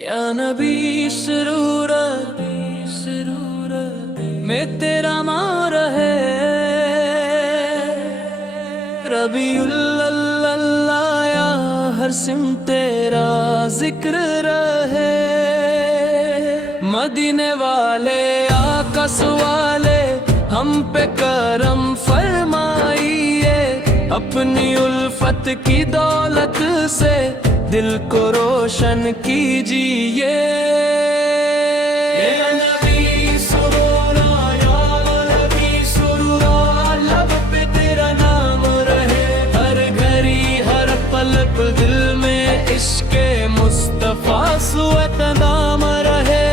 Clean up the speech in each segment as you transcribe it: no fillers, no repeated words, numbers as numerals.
या नबी सुरूरत में तेरा मार है, रबीउल अव्वल या हर सिम तेरा जिक्र रहे। मदीने वाले आकाश वाले हम पे करम फरमाइए, अपनी उल्फत की दौलत से दिल को रोशन कीजिए। दिल में इश्क़े मुस्तफ़ा सुअत नाम रहे।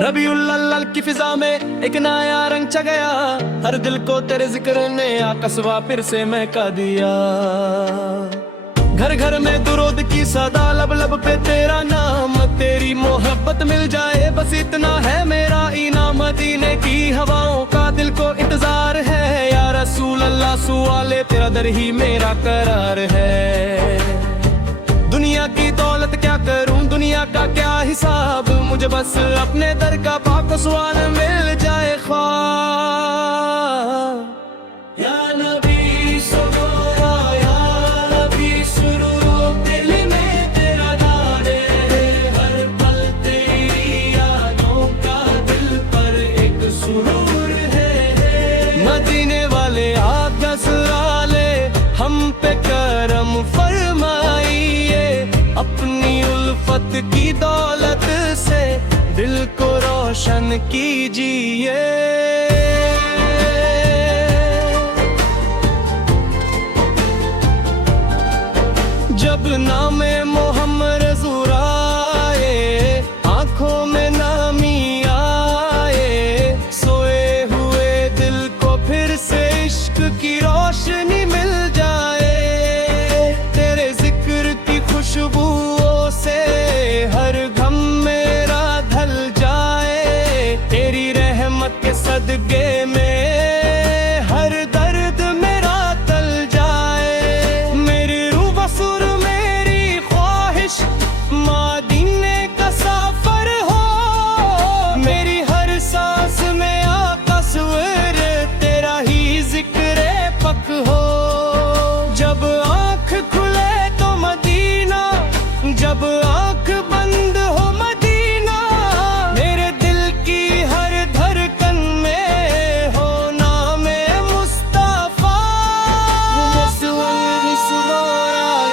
रबीउल अव्वल की फिजा में एक नया रंग छा गया, हर दिल को तेरे जिक्र ने आकस्वा फिर से महका दिया। घर घर में दुरूद की सदा, लब लब पे तेरा नाम, तेरी मोहब्बत मिल जाए बस इतना है मेरा इनाम। मदीने की हवाओं का दिल को इंतजार है, या रसूल अल्लाह सुवाले तेरा दर ही मेरा करार है। दुनिया की दौलत क्या करूं, दुनिया का क्या हिसाब, मुझे बस अपने दर का पाक सवाल मिल जाए ख्वाब। या नबी सुरूरा, या नबी सुरूर, दिल में तेरा नाम है, हर पल तेरी यादों का दिल पर एक सुरूर है। मदीने वाले आकाश वाले हम पे करम फरमाइए, अपनी उल्फत की दौलत से दिल को रोशन कीजिए। जब नामे मोहम्मद ज़ुराए, आंखों में नामी आए, सोए हुए दिल को फिर से इश्क की रोशनी मिल जाए। तेरे जिक्र की खुशबुओं से हर गम मेरा ढल जाए, तेरी रहमत के सदके में हर दर्द मेरा टल जाए। मेरी रूह बसुर मेरी ख्वाहिश मदीने का सफर हो, मेरी हर सांस में आका सवर तेरा ही जिक्र पक हो। जब आँख खुले तो मदीना, जब आँख बंद हो मदीना, मेरे दिल की हर धड़कन में हो नाम मुस्तफा।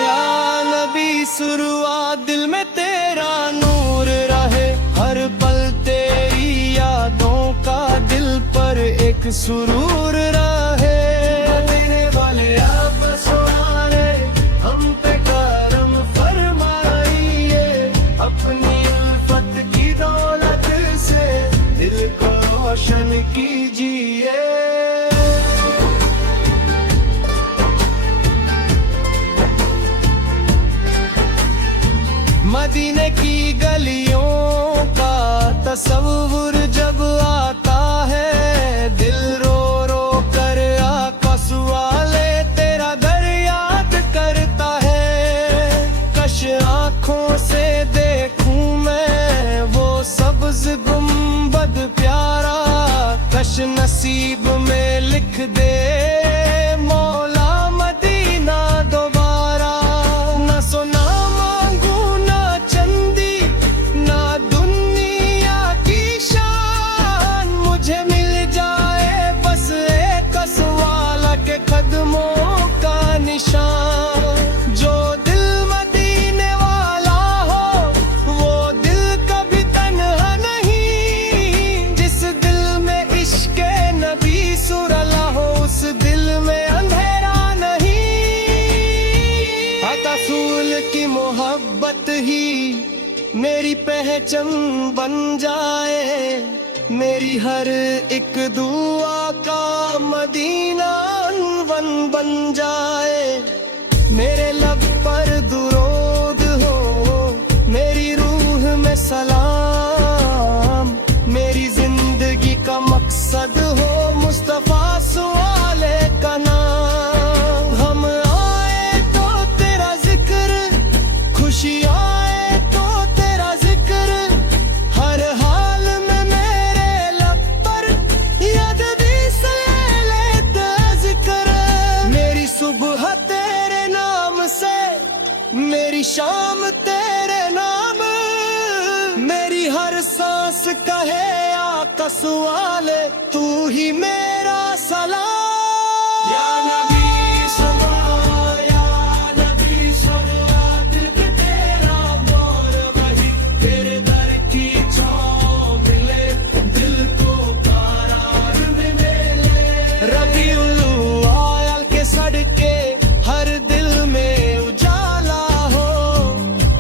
या नबी सुरूरा, दिल में तेरा नूर रहे, हर पल तेरी यादों का दिल पर एक सुरूर रहे। मदीने वाले आकाश वाले हम पे करम फरमाइए, अपनी उल्फत की दौलत से दिल को रोशन कीजिए। मदीने की गलियों का तस्वुर जब आता है, दिल रो रो कर आकाश वाले तेरा दर याद करता है। कश आँखों से देखूं मैं वो सब्ज गुंबद प्यारा, कश नसीब में लिख दे मौला मदीना दोबारा। न सोना मांगू ना चंदी ना दुनिया की शान, मुझे मिल जाए बस एक सवाला के कदमों का निशान। जो दिल मदीने वाला हो वो दिल कभी तन्हा नहीं, जिस दिल में इश्क़े नबी सुरला हो उस दिल में अंधेरा नहीं। रसूल की मोहब्बत ही मेरी पहचान बन जाए, मेरी हर एक दुआ का मदीना अनवन बन जाए। मेरे लब पर दुरूद हो, मेरी रूह में सलाम, मेरी जिंदगी का मकसद हो मुस्तफा सुवाले का नाम। हम आए तो तेरा जिक्र, खुशी आए तो तेरा जिक्र, बस कहे आकाश वाले तू ही मेरा सलाम। या नबी सल्लल्लाहु या नबी सल्लल्लाहु, दिल पे तेरा दौर वही, तेरे दर की छाँव मिले, दिल को करार मिले। रबीउल अव्वल के सड़के हर दिल में उजाला हो,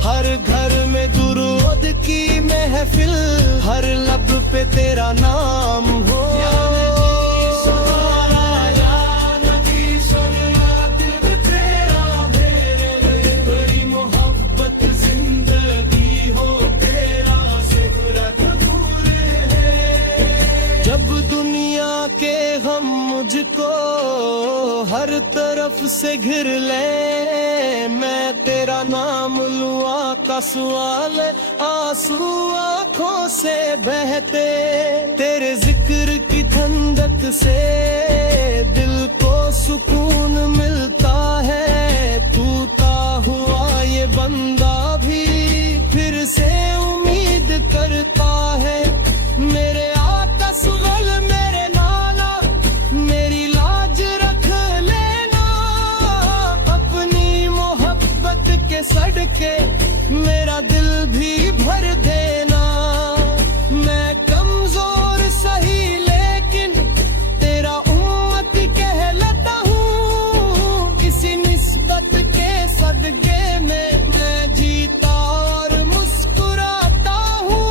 हर घर में दुरूद की महफिल, हर लब पे तेरा नाम हो। बड़ी मोहब्बत जिंदगी हो, तेरा जिक्र है। जब दुनिया के हम मुझको हर तरफ से घिर ले, मैं तेरा नाम लूं आकाश वाले, आंसू आंखों से बहते, तेरे जिक्र की ठंडक से दिल को सुकून मिलता है। टूटा हुआ ये बंदा भी फिर से उम्मीद करता है। मेरे आकाश वाले मेरे नाला, मेरी लाज रख लेना, अपनी मोहब्बत के सदके मेरा दिल भी भर देना। मैं कमजोर सही लेकिन तेरा उम्मती कहलाता हूँ, इसी निस्बत के सदके में मैं जीता और मुस्कुराता हूँ।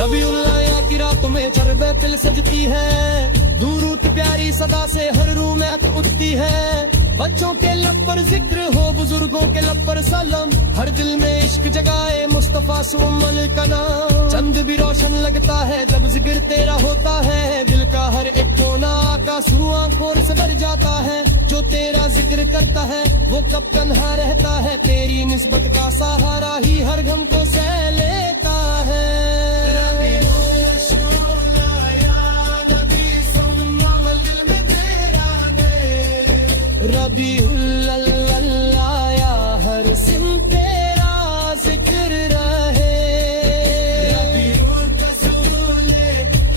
रबीउल अव्वल की रातों में चरबे पिल सजती है, दुरूद प्यारी सदा से हर रूह में उठती है। बच्चों के लब पर जिक्र हो, बुजुर्गों के लब पर सलाम, हर दिल में इश्क जगाए मुस्तफा सुम्मल का नाम। चंद भी रोशन लगता है जब जिक्र तेरा होता है, दिल का हर एक कोना आकाश आंखों से भर जाता है। जो तेरा जिक्र करता है वो कब तन्हा रहता है, तेरी निस्बत का सहारा ही हर गम को सह लेता है। रबीउल अव्वल आया, हर सिम तेरा जिक्र रहे। रबीउल रसूल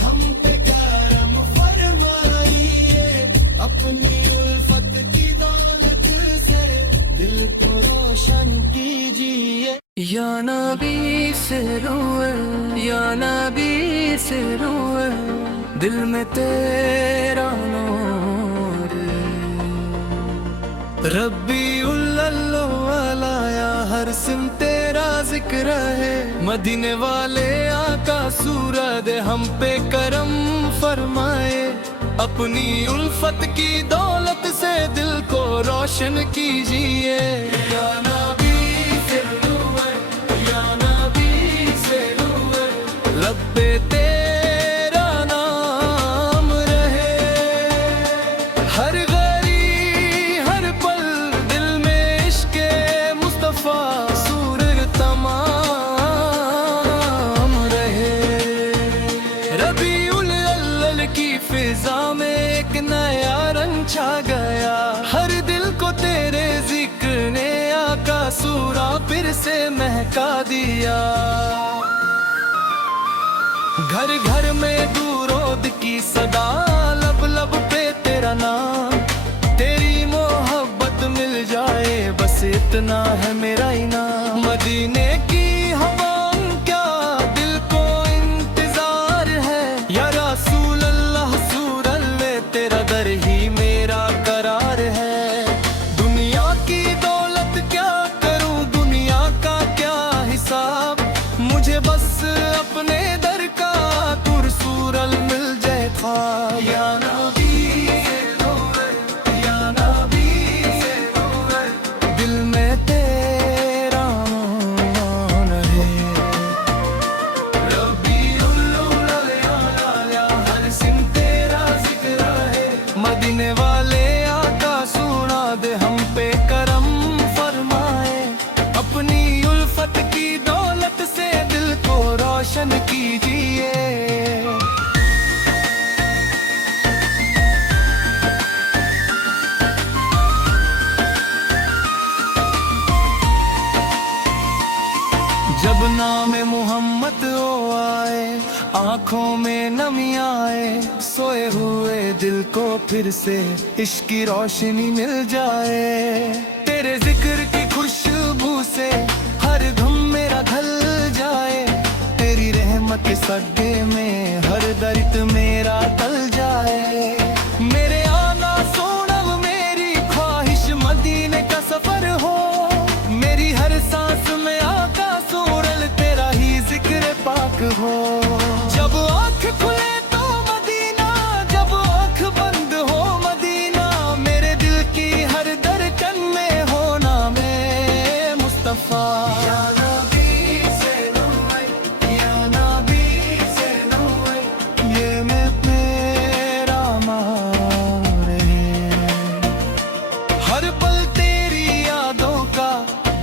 हम पे करम फरमाइए, अपनी उल्फत की दौलत से दिल को रोशन कीजिए। या नबी से रूह, या नबी से रूह, दिल में तेरा नूर। रबीउल अव्वल आया, हर सिम तेरा जिक्र है, मदीने वाले आका सूरत हम पे करम फरमाए, अपनी उल्फत की दौलत से दिल को रोशन कीजिए। या नबी से रूह, या नबी से रूह, लब पे तेरा नाम रहे, हर फिजा में एक नया रंग छा गया, हर दिल को तेरे जिक्र ने आका सूरा फिर से महका दिया। घर घर में दुरूद की सदा, लब लब पे तेरा नाम, तेरी मोहब्बत मिल जाए बस इतना है मेरा इनाम। मदीने की हवा क्या दिल को इंतजार है, या रसूल अल्लाह सूरल तेरा दर ही मेरा करार है। दुनिया की दौलत क्या करूं, दुनिया का क्या हिसाब, मुझे बस अपने दर का कुरसूरल मिल जाए ख्वाब। या नबी से दूर, या नबी से दूर, दिल में तेरा मान है। रबीउल अव्वल हर सिम तेरा जिक्र है, मदीने वाले आका सुना दे हम पे करम फरमाए, अपनी उल्फत की दौलत से दिल को रोशन कीजिए। जब नाम मोहम्मद ओ आए, आंखों में नमी आए, सोए हुए दिल को फिर से इश्क की रोशनी मिल जाए। तेरे जिक्र की खुशबू से हर गम मेरा ढल जाए, तेरी रहमत के सड्डे में हर दर्द मेरा टल जाए। मेरे आना सोनव मेरी ख्वाहिश मदीने का सफर हो, मेरी हर सांस में आका सूरल तेरा ही जिक्र पाक हो। जब आँख खुले तो मदीना, जब आँख बंद हो मदीना, मेरे दिल की हर धड़कन में हो नाम मुस्तफा। या नबी से नूर, या नबी से नूर, ये मेरा मार है। हर पल तेरी यादों का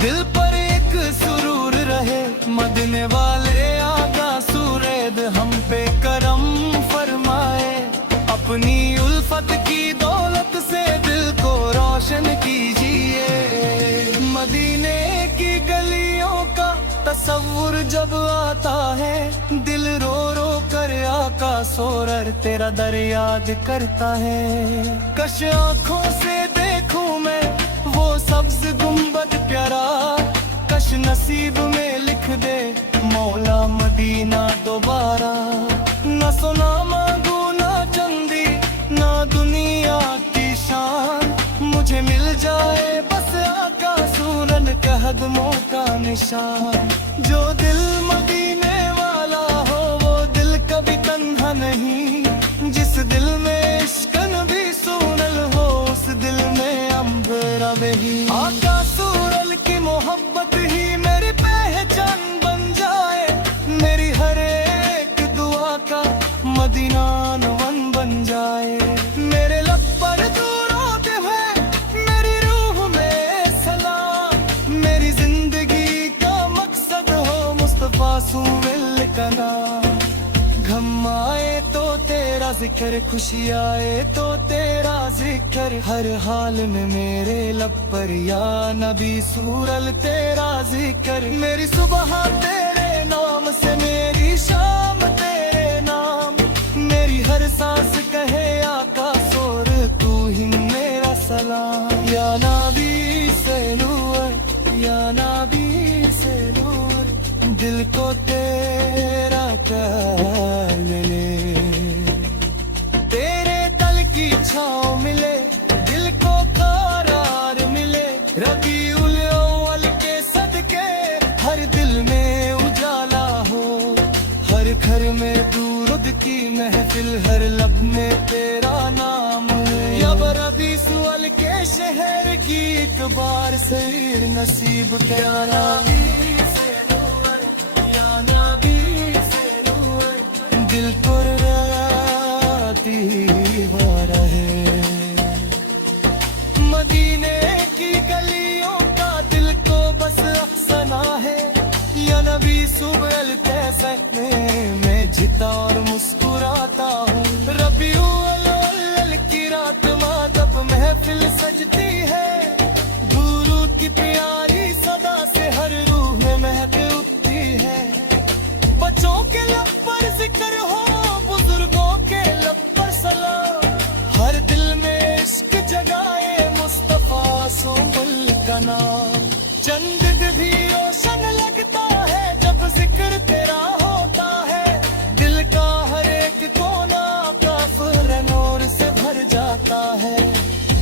दिल पर एक सुरूर रहे, मदीने वाले आगा सूरद हम पे करम फरमाए। अपनी उल्फत की दौलत से दिल को रोशन कीजिए। मदीने की गलियों का तस्वुर जब आता है, दिल रो रो कर आका सोरर तेरा दर याद करता है। कश आंखों से देखूं मैं वो सब्ज गुंबद प्यारा, कश नसीब में लिख दे मौला मदीना दोबारा। न सोना मांगू ना चंदी ना दुनिया की शान, मुझे मिल जाए बस आका सूरन के कदमों का निशान। जो दिल मदीने वाला हो वो दिल कभी तन्हा नहीं, जिस दिल में इश्क नबी सूरल हो उस दिल में अंबरा बही। आका सूरल की मोहब्बत ही मेरी पहचान बन जाए, मेरी हर एक दुआ का मदीना वन बन जाए। मेरे लब पर दूर होते हुए मेरी रूह में सलाम, मेरी जिंदगी का मकसद हो मुस्तफा सूरल का नाम। गम आए तो तेरा जिक्र, खुशी आए तो तेरा जिक्र, हर हाल में मेरे लब पर या नबी सूरल तेरा जिक्र। मेरी सुबह तेरे नाम से, मेरी शाम तेरे नाम, मेरी हर सांस कहे आका सोर तू ही मेरा सलाम। या नबी से नूर, या नबी से नूर, दिल को तेरा प्यार मिले, तेरे दल की छाँव मिले, दिल को करार मिले। रबीउल अव्वल के सदके हर दिल में उजाला हो, हर घर में दूरुद की महफिल, हर लब में तेरा नाम है। अब रबी सुअल के शहर की एक बार सैर नसीब प्यारा। दिल पर राती हो रहे, मदीने की गलियों का दिल को बस अफसाना है। या नबी सुबह कैसे मैं जीता और मुस्कुराता हूँ। रबीउल अव्वल की रात मादब महफिल सजती है, गुरु की प्यारी सदा से हर रूह में महक उठती है। बच्चों के लब पर जिक्र हो, बुजुर्गों के लब पर सलाम, हर दिल में इश्क जगाए मुस्तफा सूरल का नाम। चंद भी रोशन लगता है जब जिक्र तेरा होता है, दिल का हर एक कोना काफिर नूर से भर जाता है।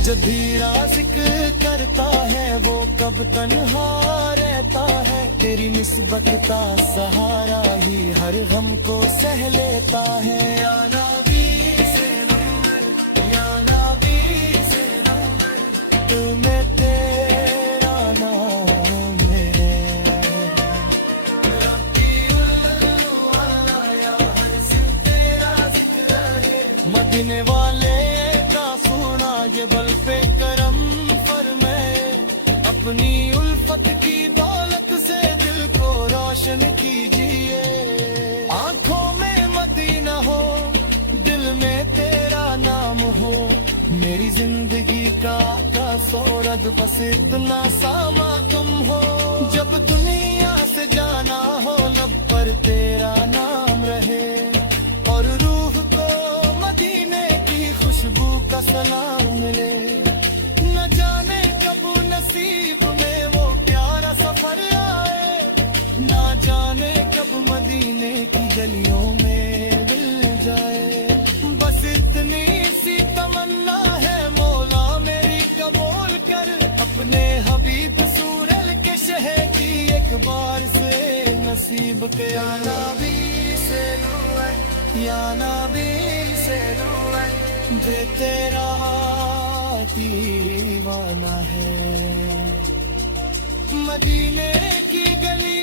जो धीरा जिक्र करता है वो कब तन्हा रहता है, तेरी निस्बत का सहारा ही हर गम को सह लेता है। या नबी से नूर, या नबी से नूर, तुम्हें तेरा नाम है। रबीउल अव्वल या हर सिर तेरा जिक्र है, मदीने वाले का सुना ये बल पे करम फरमाए। अपनी उल्फत की दौलत से दिल को रोशन कीजिए। आंखों में मदीना हो, दिल में तेरा नाम हो, मेरी जिंदगी का सोरद बस इतना सामा तुम हो। जब दुनिया से जाना ना जाने कब मदीने की गलियों में दिल जाए। बस इतनी सी तमन्ना है मौला मेरी कबूल कर, अपने हबीब सूरल के शहर की एक बार से नसीब के। या नबी से दुआ, या नबी से दुआ, दे तेरा दीवाना है मदीने की गली।